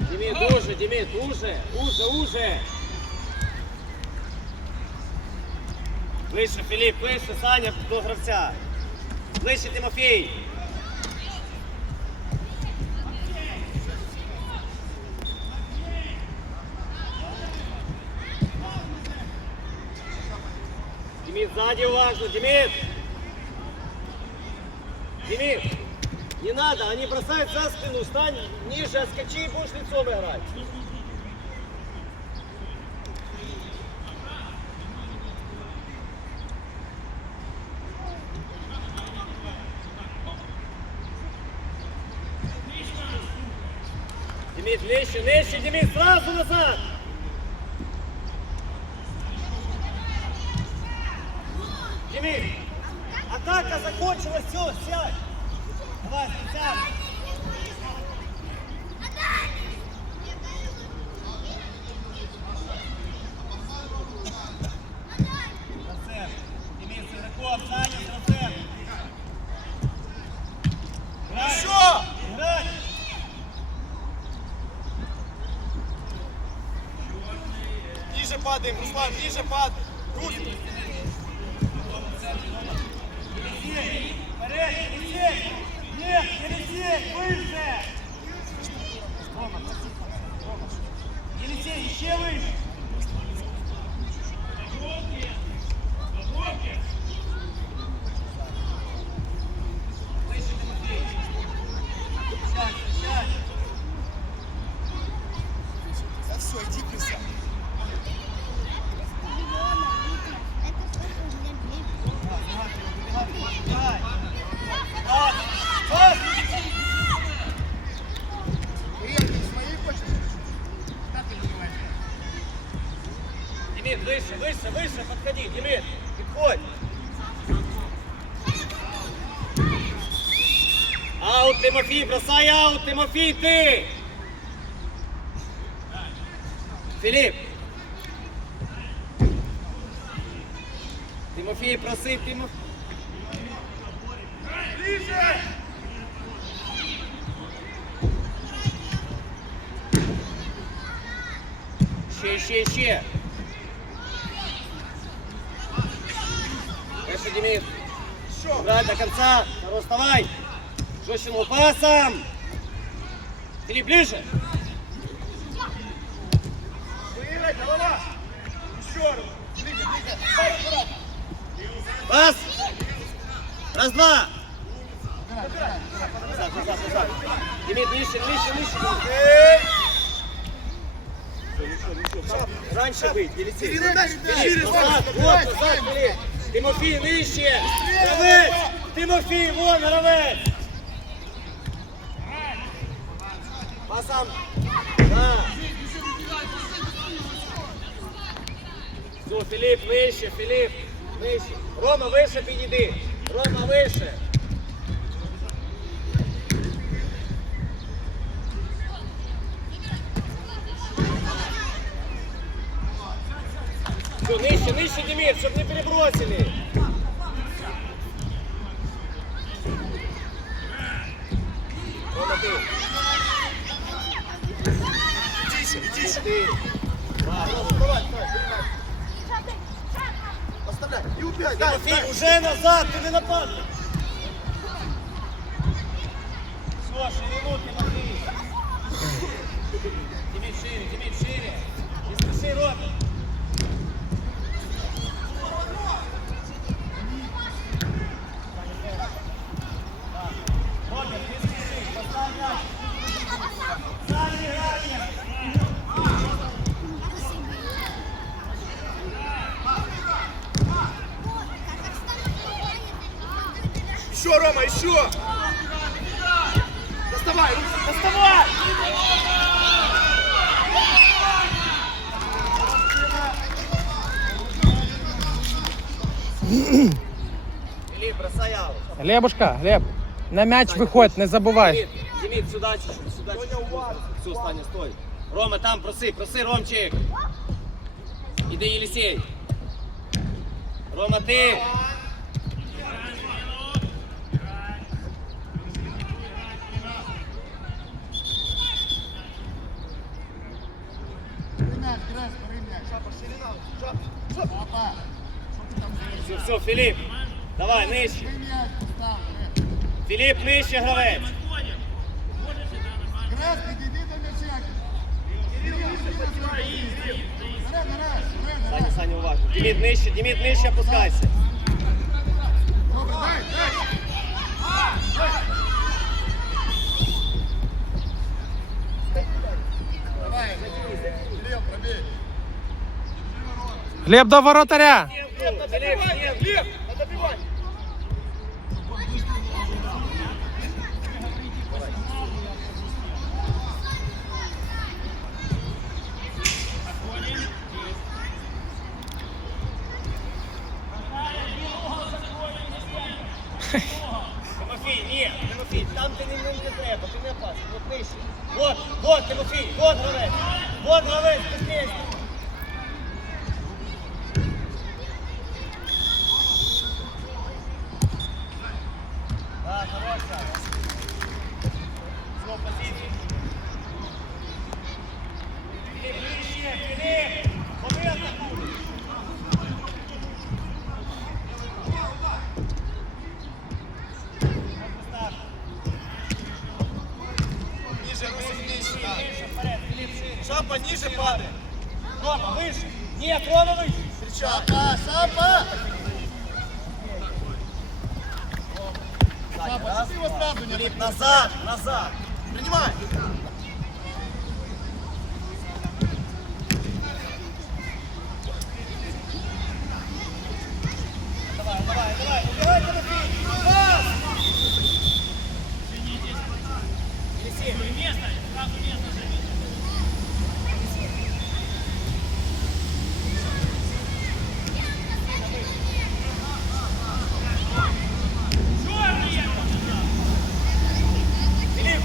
Демид, уже, Демид, уже, уже, уже. Вище, Філіп, вище, Саня до гравця. Ближче, Тимофій. Демид, сзади уважно, Демид. Демид, не надо, они бросают за спину, стань ниже, отскочи и будешь лицом играть. Демид, нижче, нижче, Демид, сразу назад. Демид, атака закончилась, все, сядь. Падаем, Руслан, ниже падаем. Руслан. Елисей, вперед, Елисей! Еще! Выше, выше, подходи, Демид, подходь. Аут, Тимофей, бросай аут, Тимофей, ты! Филипп! Тимофей, просып, Тимофей. Ще, ще, ще. Выше, Демид. Играй до конца. Хорош, вставай. Жестче пасом. Филипп, ближе. Выиграй, голова! Еще раз! Ближе, ближе! Пас. Раз, два. Назад, назад, назад. Демид, выше, выше. Эй! Раньше быть, Филипп, шире, назад, вот, назад, давай. Филипп. Тимофей, нижче. Быстрее, Гравець. Слава. Тимофей, вон, гравець. Пасам. Да. Все, Филипп, вище, Филипп, вище. Рома, вище підійди. Рома, вище. Все, нижче, нижче, Демид, щоб не перебросили. Давай, Оставляй! И убегай! Дай, дай! уже назад, ти не нападник. Все, ширину, Тимофей. Тимит шире, Тимит шире. Не спеши, Рома. Еще, Рома, еще! Доставай! Доставай! Филипп, бросай аут. Глебушка, Глеб, на мяч виходь, не забувай. Демид, Демид, сюда чуть-чуть, сюда чуть-чуть. Все, Саня, стой. Рома, там проси, проси, Ромчик. Іди, Єлисей. Рома, ти. Все, все, Філіп. Давай, нижче. Філіп, нижче гравець. Грес, підійди до м'яча. Саня. Саня, уважно. Діміт нижче, Діміт нижче, опускайся. Давай, Кирил, пробей. Глеб до воротаря. Філіп, Філіп. Глеб, надо бивать. Тимофій, ні, Тимофій, там ти не, не, не треба, ти не опасний, от нижче. Вот, вот, Тимофій, вот гравець. Вот гравець, быстрее. Шапа, ниже падай. Рома, выше! Нет, Рома, выше! Шапа, шапа. Шапа, ты его сразу не Филипп, назад, назад! Принимай. Давай, давай, давай! Убегай, Тимофей! Пас! Елисей, Филипп,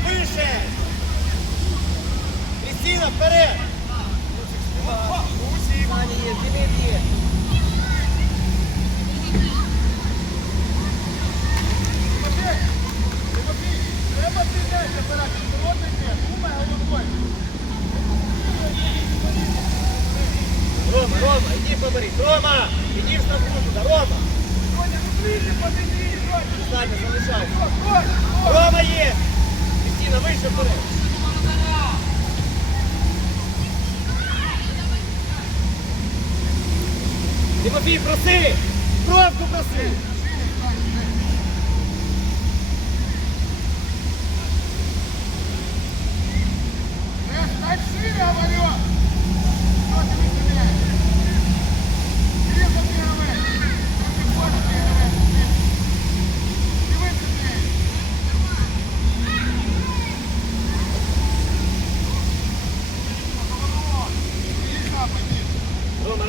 выше! Кристина, вперед! Саня есть, Демид есть! Тимофей, Тимофей, треба ти м'яч забирати. Холодний м'яч, думай головою. Рома, Рома, иди поборись! Рома! Иди в штрафную туда, Рома! Соня, ну ближче подійди, Соня. Саня, залишай! Ой, ой. Рома есть! Кристина, выше вперед! Тимофей, проси! Кровку проси!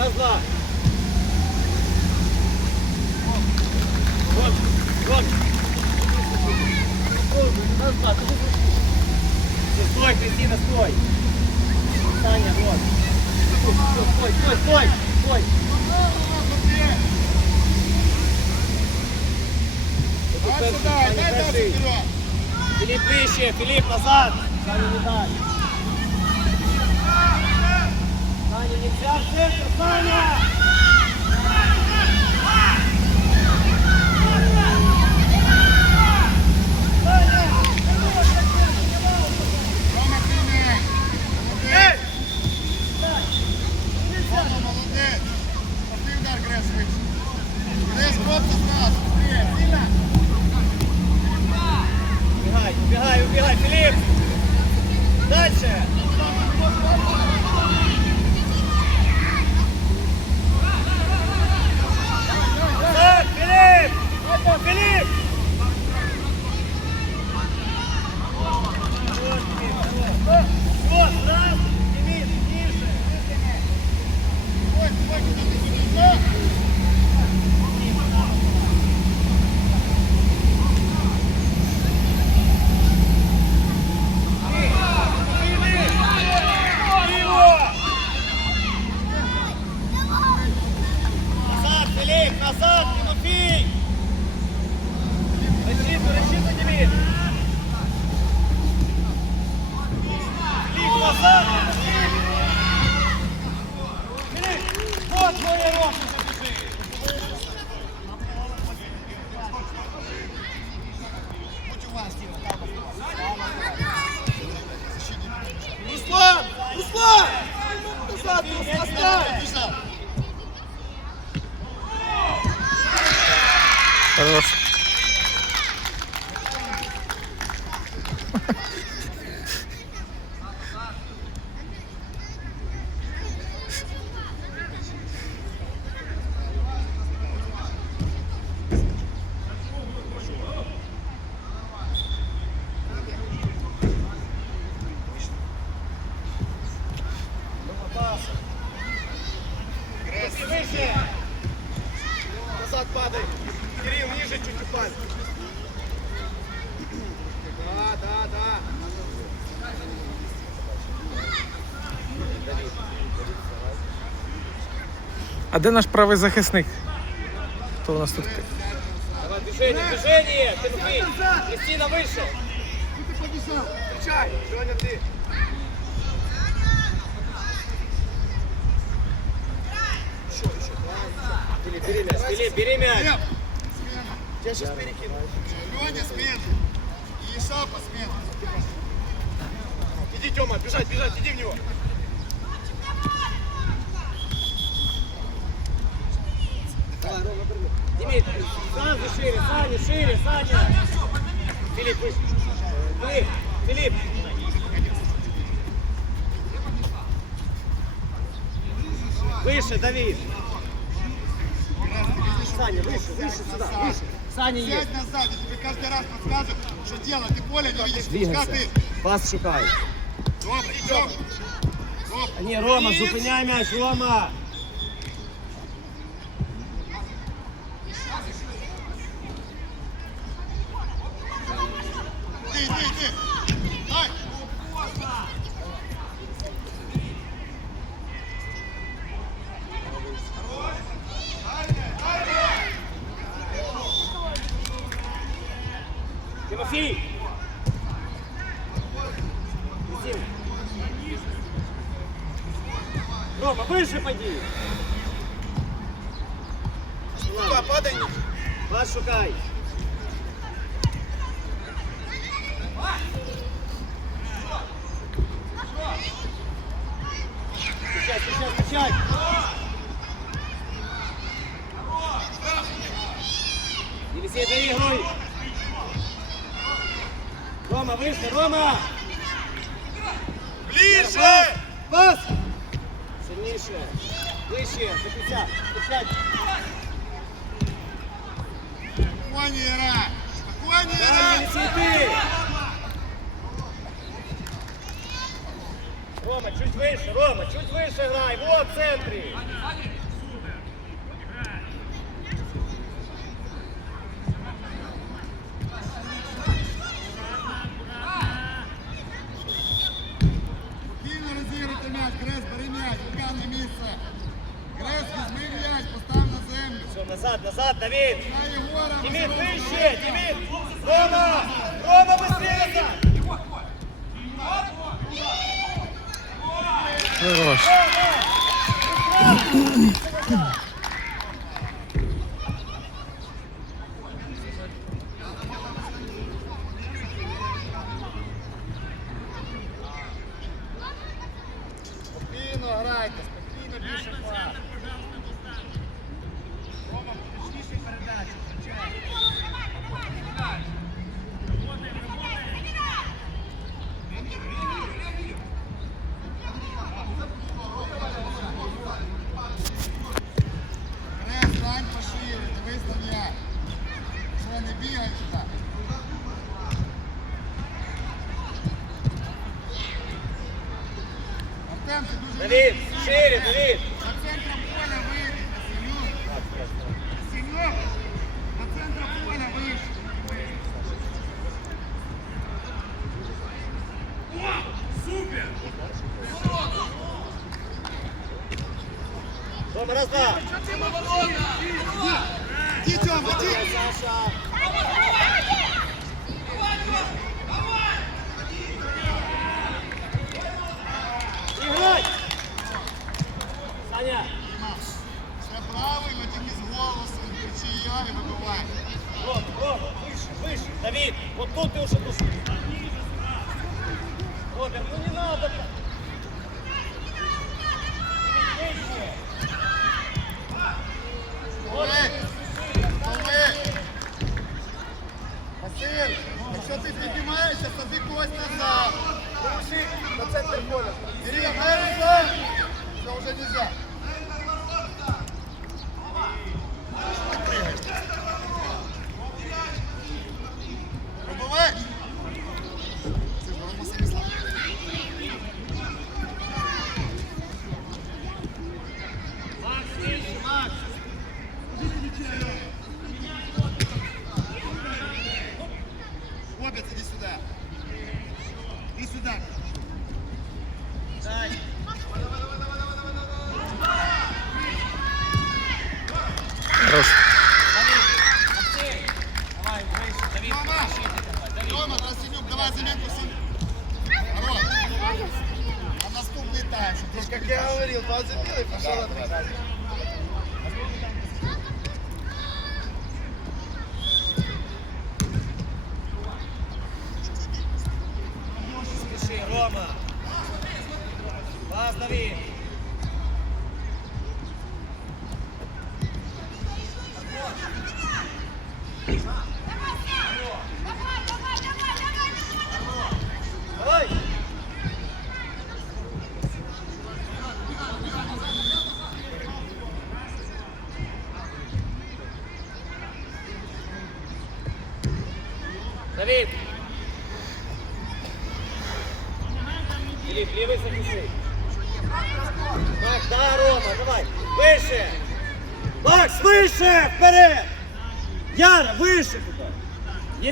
Раз, два, ты Все, Стой, Кристина, стой. Саня, вот. Стой, стой, стой, стой, стой. Дальше дай, дальше вперед. Филипп выше, Филипп назад. Саня не дай. Aslan! Выше! Назад падай! Кирилл, ниже чуть упасть! Да, да, да! А де наш правий захисник? Хто у нас тут? Давай, движение, движение! Тимофей! Кристина, выше! Ну ты побежал! Встречай! Женя, ты! Филипп, бери мяч, Филипп, бери мяч! Тебя сейчас перекину. Леня, смена! И Ишапа, смена! Иди, Тёма, бежать, бежать, иди в него! Сам же шире, Саня, шире, Саня! Филипп, выше! Филипп, Филипп! Выше, Давид! Саня, выше, выше сюда, выше! Саня есть! Сядь назад, я тебе каждый раз подсказываю, что делать. Ты поле не видишь, пускай Двигайся! ты. Пас шукай! Добре, идем. Ні, Рома, зупиняй м'яч, Рома! Выше пойди! Туда, падай. Пас шукай! Встречай, встречай, встречай! Елисей, доигрывай! Рома, выше, Рома! Ближе. Пас! Сильніше! Вище! До кінця! Пускай! Спокойнее играй. Спокойнее Далі, играй. Елисей, ти! Рома, чуть вище, Рома, чуть вище грай! Вот в центрі! назад, Давид! На Єгора. Демид, високо. вище! Демид! Рома! Рома, быстрее назад! Хорош. Спокійно грайте, спокійно більше Иди.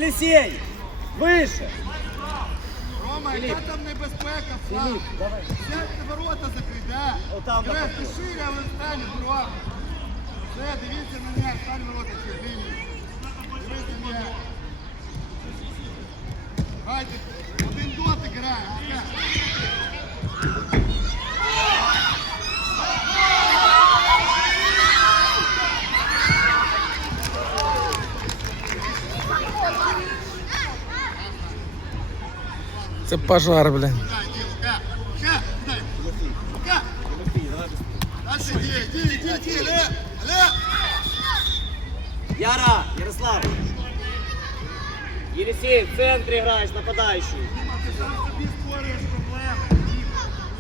Елисей, выше. Рома, яка там небезпека, Слав? Филипп, давай. Сядьте ворота закрий, да? Отам Грес, так. ти шире, але встань, Рома. Все, дивіться на м'яч, стань ворота чи лінію. Дивись на м'яч. Гайте, один дотик грає. все. іди, Ле, Ле. Яра, Ярослав. Елисей, в центре играешь, нападающий. Діма, ти сам собі створюєш проблеми.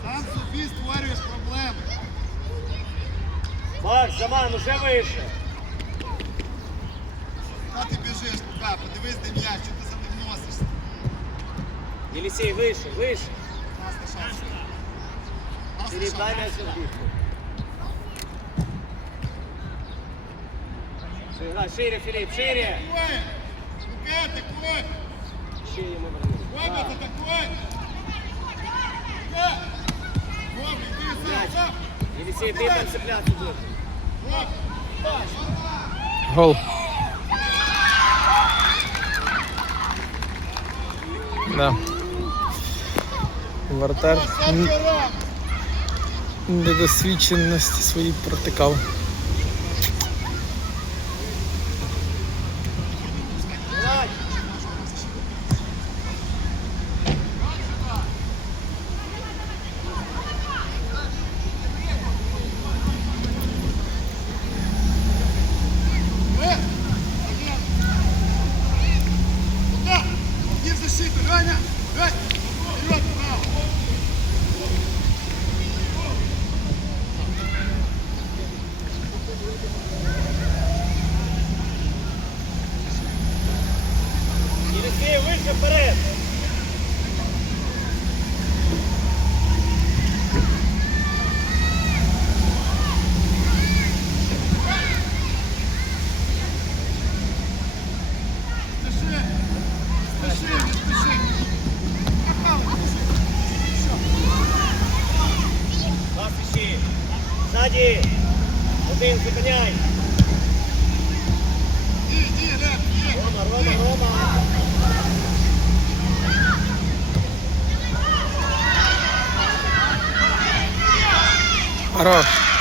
Сам собі створюєш проблеми. Макс, Жаман, уже выше. Куди ти біжиш, Лука? Подивись на м'яч, Елисей, выше, выше. Класний шанс. Класний Филипп, дай шанс. мяч в битву. Шире, Филипп, шире. Лука, такой! Шире ему. Рома, Да. ты такой! Лука! Елисей, ты там цепляться будешь. Гол. Да. Вартар недосвідченості свої протикав. Good. Сзади. Один, зупиняй. Иди, иди, Лен, иди! Рома, Рома, Рома. Хорош.